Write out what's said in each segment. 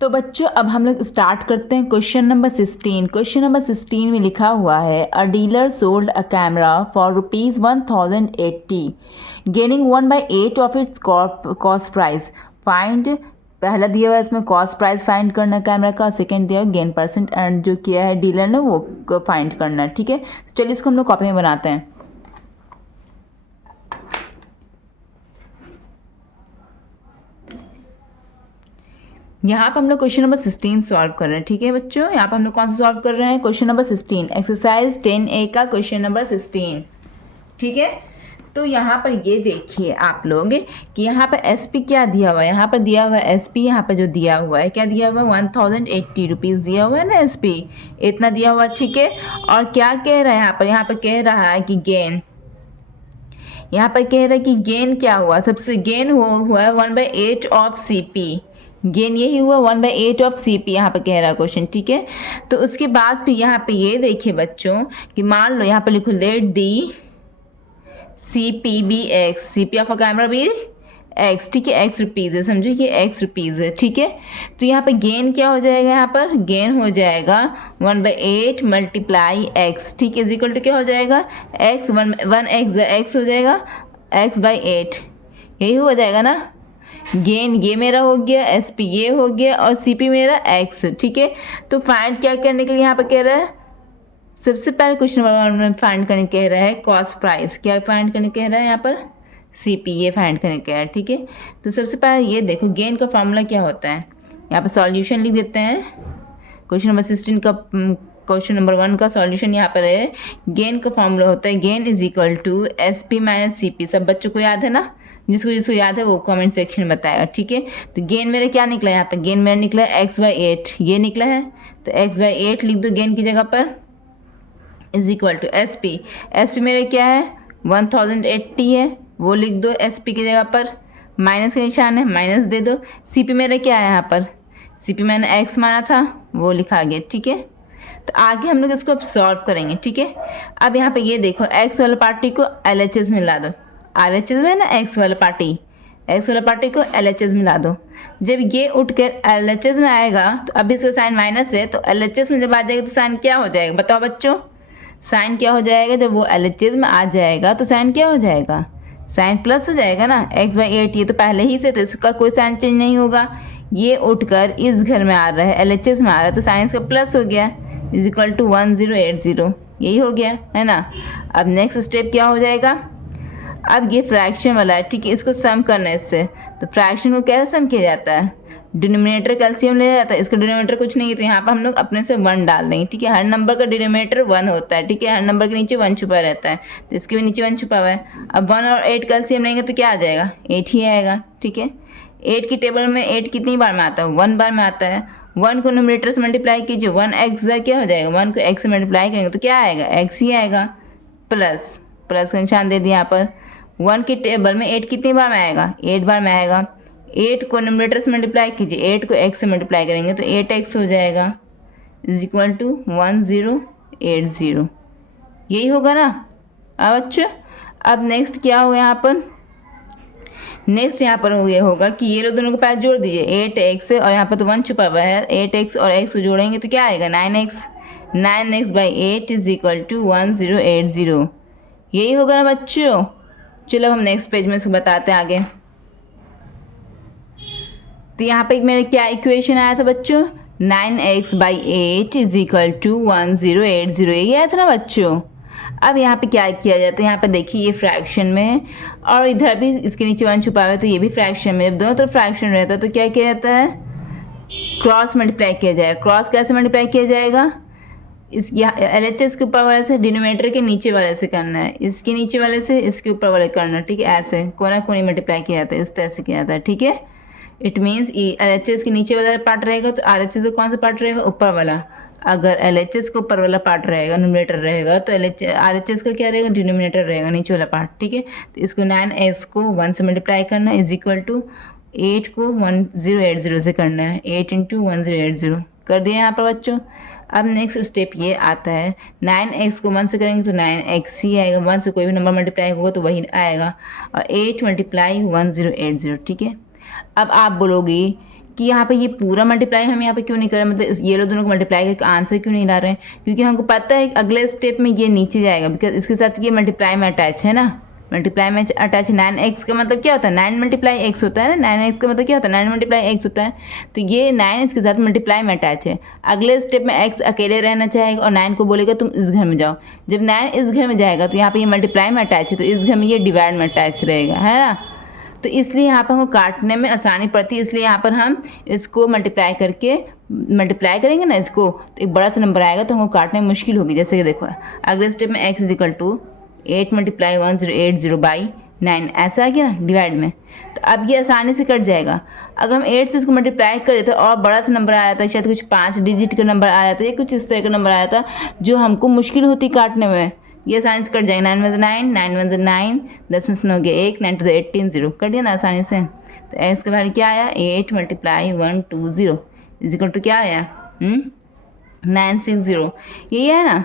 तो बच्चों अब हम लोग स्टार्ट करते हैं क्वेश्चन नंबर 16। क्वेश्चन नंबर 16 में लिखा हुआ है अ dealer sold a camera for ₹1080 gaining 1/8 of its cost price. Find, पहला दिया हुआ है इसमें कॉस्ट प्राइस फाइंड करना कैमरा का, सेकंड दिया हुआ गेन परसेंट एंड जो किया है डीलर ने वो फाइंड करना है। ठीक है, चलिए इसको हम लोग कॉपी में बनाते हैं। यहाँ पर हम लोग क्वेश्चन नंबर 16 सॉल्व कर रहे हैं। ठीक है बच्चों, यहाँ पर हम लोग कौन सा सॉल्व कर रहे हैं? क्वेश्चन नंबर 16, एक्सरसाइज 10A का क्वेश्चन नंबर 16। ठीक है, तो यहाँ पर ये देखिए आप लोग कि यहाँ पर SP क्या दिया हुआ है। यहाँ पर दिया हुआ है SP, यहाँ पर जो दिया हुआ है क्या दिया हुआ है? 1080 रुपीज़ दिया हुआ है ना, SP इतना दिया हुआ है। ठीक है, और क्या कह रहा है यहाँ पर? यहाँ पर कह रहा है कि गेन, यहाँ पर कह रहा है कि गेन क्या हुआ? सबसे गेन हुआ है 1/8 ऑफ CP। गेन यही हुआ 1/8 ऑफ CP, यहाँ पे कह रहा है क्वेश्चन। ठीक है, तो उसके बाद फिर यहाँ पे ये देखिए बच्चों कि मान लो यहाँ पे लिखो let the CP be x, CP of a camera be x. ठीक है, एक्स रुपीज़ है, समझो कि एक्स रुपीज़ है। ठीक है, तो यहाँ पे गेन क्या हो जाएगा? यहाँ पर गेन हो जाएगा 1/8 मल्टीप्लाई एक्स। ठीक है, इज इक्वल टू क्या हो जाएगा? एक्स, वन एक्स हो जाएगा x/8, यही हो जाएगा ना। गेन ये मेरा हो गया, SP ये हो गया और CP मेरा x। ठीक है, तो फाइंड क्या करने के लिए यहाँ पर कह रहा है? सबसे पहले क्वेश्चन नंबर 1 में फाइंड करने कह रहा है कॉस्ट प्राइस। क्या फाइंड करने कह रहा है यहाँ पर? CP ये फाइंड करने कह रहा है। ठीक है, तो सबसे पहले ये देखो गेन का फॉर्मूला क्या होता है। यहाँ पर सॉल्यूशन लिख देते हैं। क्वेश्चन नंबर 16 का क्वेश्चन नंबर 1 का सॉल्यूशन यहाँ पर है। गेन का फॉर्मूला होता है gain is equal to SP minus CP। सब बच्चों को याद है ना? जिसको जिसको याद है वो कमेंट सेक्शन में बताएगा। ठीक है, तो गेन मेरा क्या निकला? यहाँ पे गेन मेरा निकला x/8, ये निकला है, तो x/8 लिख दो गेन की जगह पर, इज इक्वल टू SP मेरे क्या है? 1080 है, वो लिख दो SP की जगह पर, माइनस का निशान है, माइनस दे दो। CP मेरा क्या है? यहाँ पर CP मैंने x माना था, वो लिखा गया। ठीक है, तो आगे हम लोग इसको अब सॉल्व करेंगे। ठीक है, अब यहाँ पे ये देखो x वाला पार्टी को LHS में ला दो। RHS में है ना x वाला पार्टी को LHS में ला दो। जब ये उठ कर LHS में आएगा तो अभी इसका साइन माइनस है, तो LHS में जब आ जाएगा तो साइन क्या हो जाएगा? बताओ बच्चों, साइन क्या हो जाएगा? जब वो LHS में आ जाएगा तो साइन क्या हो जाएगा? साइन प्लस हो जाएगा ना। x/8 ये तो पहले ही से, तो इसका कोई साइन चेंज नहीं होगा। ये उठकर इस घर में आ रहा है, LHS में आ रहा है, तो साइन इसका प्लस हो गया, इज इक्वल टू 1080, यही हो गया है ना। अब नेक्स्ट स्टेप क्या हो जाएगा? अब ये फ्रैक्शन वाला है। ठीक है, इसको सम करना है इससे, तो फ्रैक्शन को कैसे सम किया जाता है? डिनोमिनेटर कैल्शियम ले जाता है, इसका डिनोमिनेटर कुछ नहीं है, तो यहाँ पर हम लोग अपने से 1 डाल देंगे। ठीक है, हर नंबर का डिनोमिनेटर 1 होता है। ठीक है, हर नंबर के नीचे 1 छुपा रहता है, तो इसके भी नीचे 1 छुपा हुआ है। अब 1 और 8 कैल्शियम लेंगे तो क्या आ जाएगा? 8 ही आएगा। ठीक है, 8 की टेबल में 8 कितनी बार में आता है? 1 बार में आता है। 1 को न्यूमरेटर से मल्टीप्लाई कीजिए, 1x क्या हो जाएगा? 1 को x से मल्टीप्लाई करेंगे तो क्या आएगा? x ही आएगा। प्लस का निशान दे दिया यहाँ पर। 1 की टेबल में 8 कितनी बार में आएगा? 8 बार में आएगा। 8 को न्यूमरेटर से मल्टीप्लाई कीजिए, 8 को x से मल्टीप्लाई करेंगे तो 8x हो जाएगा, इज इक्वल टू 1080, यही होगा ना। अब अच्छा, अब नेक्स्ट क्या होगा यहाँ पर? नेक्स्ट यहाँ पर ये होगा कि ये लोग दोनों के पास जोड़ दीजिए, 8x और यहाँ पर तो 1 छुपा हुआ है, 8x और x को जोड़ेंगे तो क्या आएगा? 9x/8 इज इक्वल टू 1080, यही होगा ना बच्चों। चलो हम नेक्स्ट पेज में इसको बताते हैं आगे। तो यहाँ पे मेरे क्या इक्वेशन आया था बच्चों? 9x/8 इज इक्वल टू 1080, यही आया था ना बच्चों। अब यहाँ पे क्या किया जाता है? यहाँ पे देखिए ये फ्रैक्शन में है और इधर भी इसके नीचे 1 छुपा हुआ है, तो ये भी फ्रैक्शन में। जब दोनों तरफ फ्रैक्शन रहता है तो क्या किया जाता है? क्रॉस मल्टीप्लाई किया जाएगा। क्रॉस कैसे मल्टीप्लाई किया जाएगा? इस LHS के ऊपर वाले से डिनोमिनेटर के नीचे वाले से करना है, इसके नीचे वाले से इसके ऊपर वाले करना। ठीक है, ऐसे कोना कोनी मल्टीप्लाई किया जाता है, इस तरह से किया जाता है। ठीक है, इट मीन्स LHS के नीचे वाला पार्ट रहेगा तो RHS का कौन सा पार्ट रहेगा? ऊपर वाला। अगर LHS का ऊपर वाला पार्ट रहेगा, न्यूमरेटर रहेगा, तो RHS का क्या रहेगा? डिनोमिनेटर रहेगा, नीचे वाला पार्ट। ठीक है, तो इसको 9x को 1 से मल्टीप्लाई करना है, इज इक्वल टू 8 को 1080 से करना है, 8 × 1080 कर दिया यहाँ पर बच्चों। अब नेक्स्ट स्टेप ये आता है, 9x को 1 से करेंगे तो 9x ही आएगा, 1 से कोई भी नंबर मल्टीप्लाई होगा तो वही आएगा, और 8 × 1080। ठीक है, अब आप बोलोगे कि यहाँ पे ये पूरा मल्टीप्लाई हम यहाँ पे क्यों नहीं कर रहे, मतलब ये लोग दोनों को मल्टीप्लाई करके आंसर क्यों नहीं ला रहे हैं, क्योंकि हमको पता है अगले स्टेप में ये नीचे जाएगा, बिकॉज इसके साथ ये मल्टीप्लाई में अटैच है ना, मल्टीप्लाई में अटैच है। 9x का मतलब क्या होता है, 9 मल्टीप्लाई x होता है ना, 9x का मतलब क्या होता है, 9 मल्टीप्लाई x होता है। तो ये 9 इसके साथ मल्टीप्लाई में अटैच है। अगले स्टेप में x अकेले रहना चाहेगा और 9 को बोलेगा तुम इस घर में जाओ। जब 9 इस घर में जाएगा तो यहाँ पे ये मल्टीप्लाई में अटैच है, तो इस घर में ये डिवाइड में अटैच रहेगा, है ना। तो इसलिए यहाँ पर हमको काटने में आसानी पड़ती है, इसलिए यहाँ पर हम इसको मल्टीप्लाई करेंगे ना इसको, तो एक बड़ा सा नंबर आएगा तो हमको काटने में मुश्किल होगी। जैसे कि देखो अगले स्टेप में x is equal to 8 multiply 1080 by 9 ऐसा आ गया ना डिवाइड में। तो अब ये आसानी से कट जाएगा। अगर हम 8 से इसको मल्टीप्लाई कर देते और बड़ा सा नंबर आया था, शायद कुछ 5 डिजिट का नंबर आया था या कुछ इस तरह का नंबर आया था जो हमको मुश्किल होती काटने में, ये आसानी से कट जाएगा। 9 1 9, 9 1 9, 10 में से 9 हो गया 1, 9 2 18 0, कट गया ना आसानी से। तो एक्स का वैल्यू क्या आया, 8 मल्टीप्लाई 120 इज इक्वल टू क्या आया 960, यही है ना।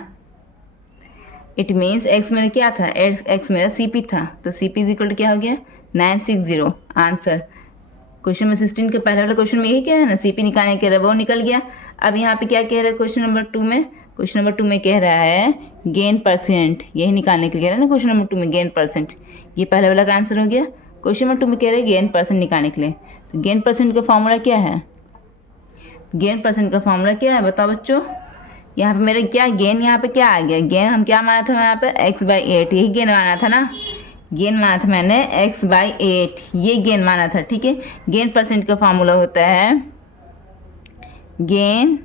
इट मीन्स एक्स मेरा क्या था, एक्स मेरा CP था, तो CP इज इक्वल टू क्या हो गया 960 आंसर। क्वेश्चन नंबर 16 के पहले वाला क्वेश्चन में यही कह रहा है ना, CP निकालने कह रहा है, वो निकल गया। अब यहाँ पे क्या कह रहा है क्वेश्चन नंबर 2 में, क्वेश्चन नंबर 2 में कह रहा है गेन परसेंट, यही निकालने के लिए कह रहा है ना क्वेश्चन नंबर 2 में गेन परसेंट। ये पहले वाला का आंसर हो गया। क्वेश्चन नंबर 2 में कह रहे हैं गेन परसेंट निकालने के लिए। तो गेन परसेंट का फॉर्मूला क्या है, गेन परसेंट का फॉर्मूला क्या है बताओ बच्चों। यहाँ पे मेरे क्या गेन, यहाँ पे क्या आ गया, गेन हम क्या माना था यहाँ पे x/8, यही गेन माना था ना, गेन माना था मैंने x/8, ये गेन माना था, ठीक है। गेन परसेंट का फार्मूला होता है गेन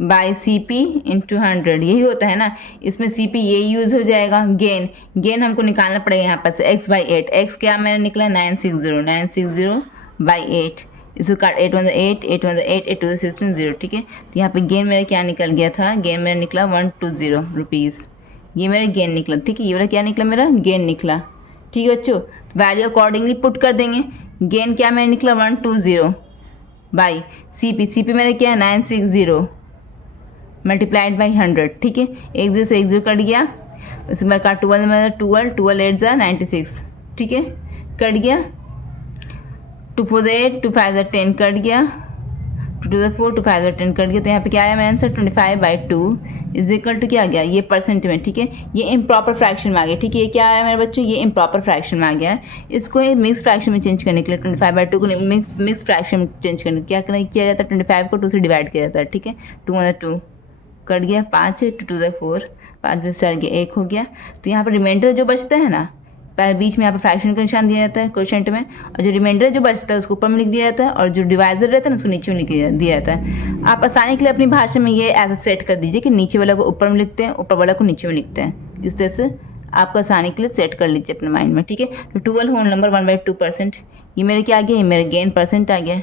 बाय CP इंटू 100, यही होता है ना। इसमें CP ये यूज़ हो जाएगा। गेन हमको निकालना पड़ेगा यहाँ पर से x/8, x क्या मैंने निकला 960 बाई 8, इसको काट 8 1 8, 8 1 8, 8 2 16 0, ठीक है। तो यहाँ पे गेन मेरा क्या निकल गया था, गेन मेरा निकला 120 रुपीज़, ये मेरा गेन निकला, ठीक है। ये वाला क्या निकला, मेरा गेन निकला, ठीक है बच्चों। वैल्यू अकॉर्डिंगली पुट कर देंगे। गेन क्या मेरा निकला 120 बाई CP मेरा क्या है 960 मल्टीप्लाइड बाई 100, ठीक है। 1 0 से 1 0 कट गया, उसके बाद काट 12 में 12 8 96, ठीक है, कट गया। 2 4 8, 2 5 10 कट गया, 2 2 4, 2 5 10 कट गया। तो यहाँ पे क्या आया मेरा आंसर 25/2 इज इक्वल टू क्या आ गया, ये परसेंट में, ठीक है। ये इम्प्रॉपर फ्रैक्शन में आ गया, ठीक है। ये क्या आया मेरे बच्चों, ये इम्प्रॉपर फ्रैक्शन में आ गया है। इसको मिक्स फ्रैक्शन में चेंज करने के लिए 25/2 को मिक्स फ्रैक्शन में चेंज करने क्या किया जाता है, 25 को 2 से डिवाइड किया जाता है, ठीक है। 2 1 2 कट गया, 5 है, 2 2 4, 5 में से 4 गया 1 हो गया। तो यहाँ पर रिमाइंडर जो बचता है ना, पहले बीच में यहाँ पर फ्रैक्शन का निशान दिया जाता है क्वोशिएंट में, और जो रिमाइंडर जो बचता है उसको ऊपर में लिख दिया जाता है, और जो डिवाइजर रहता है ना उसको नीचे में लिख दिया जाता है। आप आसानी के लिए अपनी भाषा में ये ऐसा सेट कर दीजिए कि नीचे वाला को ऊपर में लिखते हैं, ऊपर वाला को नीचे में लिखते हैं। इस तरह से आपको आसानी के लिए सेट कर लीजिए अपने माइंड में, ठीक है। तो 12 होल नंबर 1/2%, ये मेरे क्या आ गया, ये मेरा गेन परसेंट आ गया।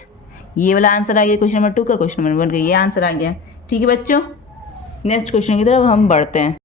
ये वाला आंसर आ गया क्वेश्चन नंबर 2 का, क्वेश्चन नंबर 1 का ये आंसर आ गया, ठीक है बच्चों। नेक्स्ट क्वेश्चन की तरफ हम बढ़ते हैं।